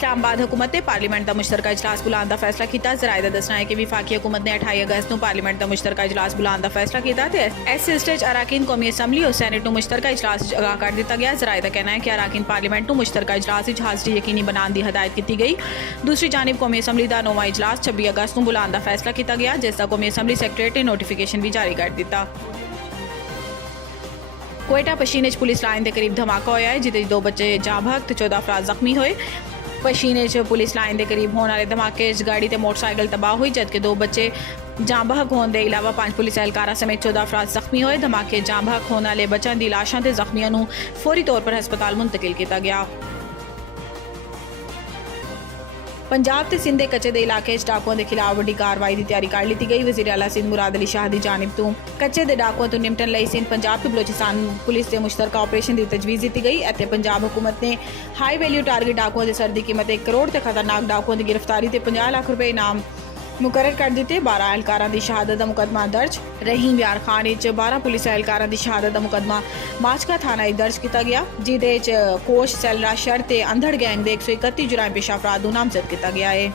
इस्लामाबाद हुकूमत ने पार्लीमेंट का मुश्तरका इजलास बुलाने का फैसला किया। जराए का दसना है कि विफाकी हुकूमत ने 28 अगस्त को पार्लीमेंट का मुश्तरका इजलास बुलाने का फैसला किया। ऐसे स्टेज अराकीन कौमी असैम्बली और सैनेट को मुश्तरका इजलास जगह कर दिया गया। जराए का कहना है कि अराकीन पार्लीमेंट को मुश्तरका इजलास हाजिरी यकीनी बनाने की हदायत की गई। दूसरी जानिब कौमी असैम्बली का 9वां इजलास 26 अगस्त को बुलाने का फैसला किया गया, जिसका कौमी असैम्बली सैकटरीएट ने नोटिफिकेशन भी जारी कर दिता। कोयटा पशीने पुलिस लाइन के करीब धमाका होया है, जिसे 2 बच्चे जाँ बहक ते 14 अफराद जख्मी होए। पशीने पुलिस लाइन के करीब होने वाले धमाके गाड़ी ते मोटरसाइकिल तबाह हुई, जबकि 2 बच्चे जाँ बहक होने के अलावा 5 पुलिस एहलकारा समेत 14 अफराद जख्मी होए। धमाके जाँ बहक होने वाले बच्चों की लाशां ते जख्मियों को फौरी तौर पर हस्पताल मुंतकिल किया गया। पंजाब ते सिंध के कच्चे दे इलाके डाकुओं के खिलाफ वड्डी कार्रवाई की तैयारी कर ली गई। वज़ीर आला सिंध मुराद अली शाह की जानिब तो कच्चे दे डाकुओं तो निपटन लई सिंध पंजाब ते बलोचिस्तान पुलिस के मुश्तरका ऑपरेशन की तजवीज़ दी गई। इत्थे पंजाब हुकूमत ने हाई वैल्यू टारगेट डाकुओं की सर की कीमत 1 करोड़ ते खतरनाक डाकुओं की गिरफ्तारी ते 50 लाख रुपए इनाम मुकर्रर कर दिते। 12 एहलकारां की शहादत का मुकदमा दर्ज। रहीम यार खान 12 पुलिस एहलकारां की शहादत का मुकदमा माचका थाना दर्ज किया गया, जिदे कोश सैलरा शर ते अंधड़ गैंग के 131 जुराइम पेशा अफराद को नामजद किया गया है।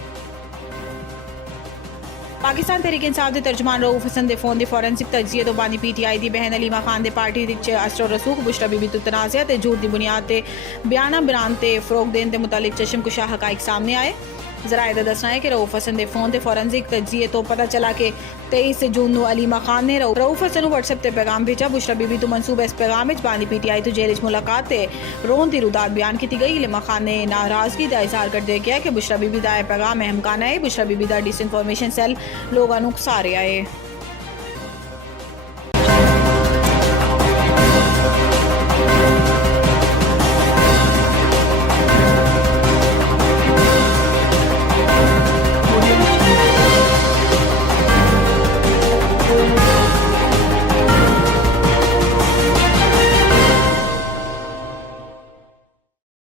पाकिस्तान तहरीक इंसाफ के तर्जमान रऊफ हसन के फोन की फॉरेंसिक तजिए तो बानी PTI की बहन अलीमा खान के पार्टी असर रसूख बुशरा बीबी तो तनाज़ा ते झूठ की बुनियाद पर बयाना बयान ते फरोग देने के मुतालिक चश्मकुशा हकाइक सामने आए। जराए का दसना है कि रऊफ हसन के फोन के फॉरेंसिक तजिए तो पता चला कि 23 जून को अलीमा खान ने रऊफ हसन को व्हाट्सएप पर पैगाम भेजा। बुशरा बीबी तो मनसूबा इस पैगाम बानी PTI तो जेल मुलाकात से रोन की रुदात बयान की गई। अलीमा खान ने नाराजगी का इजहार करते किया कि बुशरा बीबी का पैगाम अहमकाना है। बुशरा बीबी का डिसइनफॉर्मेशन सैल लोगों को उकसा रहा है।